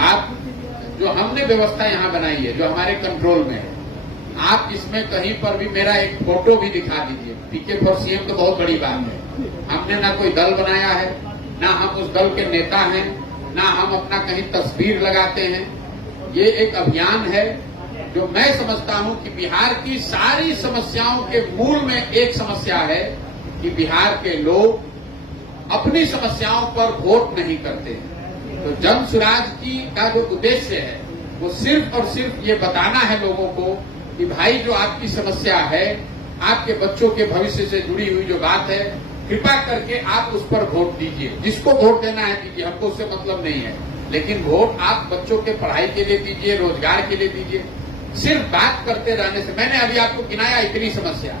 आप जो हमने व्यवस्था यहाँ बनाई है, जो हमारे कंट्रोल में है, आप इसमें कहीं पर भी मेरा एक फोटो भी दिखा दीजिए। पीके फॉर सीएम तो बहुत बड़ी बात है। हमने ना कोई दल बनाया है, ना हम उस दल के नेता हैं, ना हम अपना कहीं तस्वीर लगाते हैं। ये एक अभियान है जो मैं समझता हूं कि बिहार की सारी समस्याओं के मूल में एक समस्या है कि बिहार के लोग अपनी समस्याओं पर वोट नहीं करते। तो जन सुराज की का जो उद्देश्य है वो सिर्फ और सिर्फ ये बताना है लोगों को कि भाई जो आपकी समस्या है, आपके बच्चों के भविष्य से जुड़ी हुई जो बात है, कृपा करके आप उस पर वोट दीजिए। जिसको वोट देना है दीजिए, हमको उससे मतलब नहीं है, लेकिन वोट आप बच्चों के पढ़ाई के लिए दीजिए, रोजगार के लिए दीजिए। सिर्फ बात करते रहने से, मैंने अभी आपको गिनाया इतनी समस्या,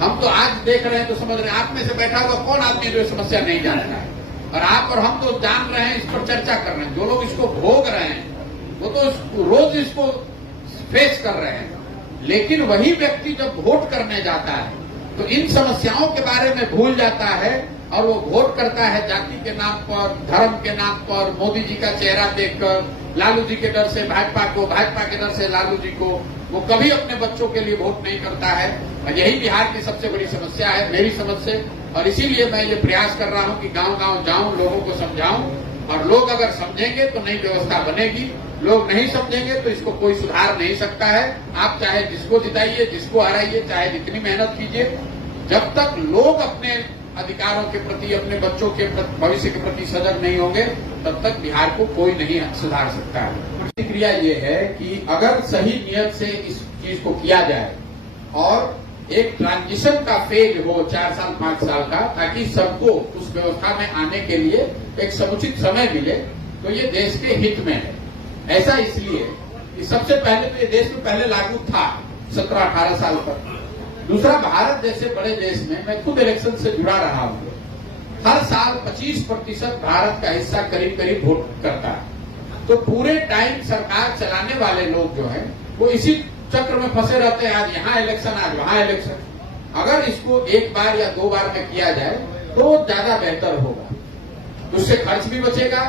हम तो आज देख रहे हैं तो समझ रहे हैं। आप में से बैठा हुआ कौन आदमी जो समस्या नहीं जानता है? और आप और हम तो जान रहे हैं, इस पर चर्चा कर रहे हैं। जो लोग इसको भोग रहे हैं वो तो रोज इसको फेस कर रहे हैं। लेकिन वही व्यक्ति जब वोट करने जाता है तो इन समस्याओं के बारे में भूल जाता है और वो वोट करता है जाति के नाम पर, धर्म के नाम पर, मोदी जी का चेहरा देखकर, लालू जी के डर से भाजपा को, भाजपा के डर से लालू जी को। वो कभी अपने बच्चों के लिए वोट नहीं करता है। और यही बिहार की सबसे बड़ी समस्या है मेरी समझ से। और इसीलिए मैं ये प्रयास कर रहा हूं कि गांव गांव जाऊं, लोगों को समझाऊं, और लोग अगर समझेंगे तो नई व्यवस्था बनेगी। लोग नहीं समझेंगे तो इसको कोई सुधार नहीं सकता है। आप चाहे जिसको जिताइए, जिसको हराइए, चाहे जितनी मेहनत कीजिए, जब तक लोग अपने अधिकारों के प्रति, अपने बच्चों के भविष्य के प्रति सजग नहीं होंगे, तब तक बिहार को कोई नहीं सुधार सकता है। प्रतिक्रिया ये है कि अगर सही नियत से इस चीज को किया जाए और एक ट्रांजिशन का फेज हो 4 साल 5 साल का, ताकि सबको उस व्यवस्था में आने के लिए एक समुचित समय मिले, तो ये देश के हित में है। ऐसा इसलिए कि सबसे पहले तो ये देश में पहले लागू था 17-18 साल तक। दूसरा, भारत जैसे बड़े देश में, मैं खुद इलेक्शन से जुड़ा रहा हूं, हर साल 25% भारत का हिस्सा करीब करीब वोट करता है। तो पूरे टाइम सरकार चलाने वाले लोग जो है वो इसी चक्र में फंसे रहते हैं। आज यहाँ इलेक्शन, आज वहां इलेक्शन। अगर इसको एक बार या 2 बार में किया जाए तो ज्यादा बेहतर होगा। उससे खर्च भी बचेगा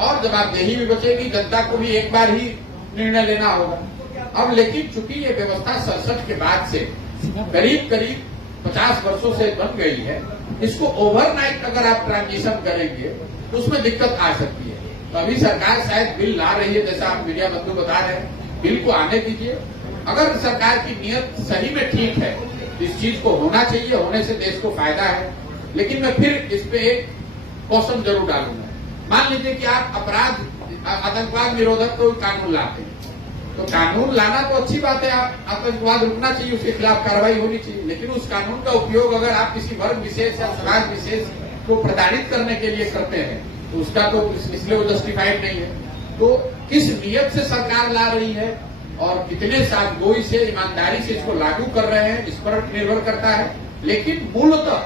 और जवाबदेही भी बचेगी। जनता को भी एक बार ही निर्णय लेना होगा। अब लेकिन चूंकि ये व्यवस्था 67 के बाद से करीब करीब 50 वर्षों से बन गई है, इसको ओवरनाइट अगर आप ट्रांजिशन करेंगे तो उसमें दिक्कत आ सकती है। तो अभी सरकार शायद बिल ला रही है, जैसा आप मीडिया बंधु बता रहे हैं, बिल को आने दीजिए। अगर सरकार की नीयत सही में ठीक है, इस चीज को होना चाहिए, होने से देश को फायदा है। लेकिन मैं फिर इस पे एक क्वेश्चन जरूर डालूंगा। मान लीजिए कि आप अपराध, आतंकवाद निरोधक कोई कानून लाते हैं, तो कानून लाना तो अच्छी बात है, आप आतंकवाद रुकना चाहिए, उसके खिलाफ कार्रवाई होनी चाहिए। लेकिन उस कानून का उपयोग अगर आप किसी वर्ग विशेष या समाज विशेष को प्रताड़ित करने के लिए करते हैं तो उसका तो इसलिए वो जस्टिफाइड नहीं है। तो किस नियत से सरकार ला रही है और कितने साफगोई से, ईमानदारी से इसको लागू कर रहे हैं, इस पर निर्भर करता है। लेकिन मूलतः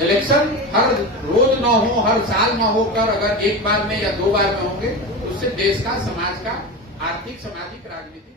इलेक्शन हर रोज न हो, हर साल न होकर अगर एक बार में या 2 बार में होंगे तो उससे देश का, समाज का आर्थिक, सामाजिक, राजनीतिक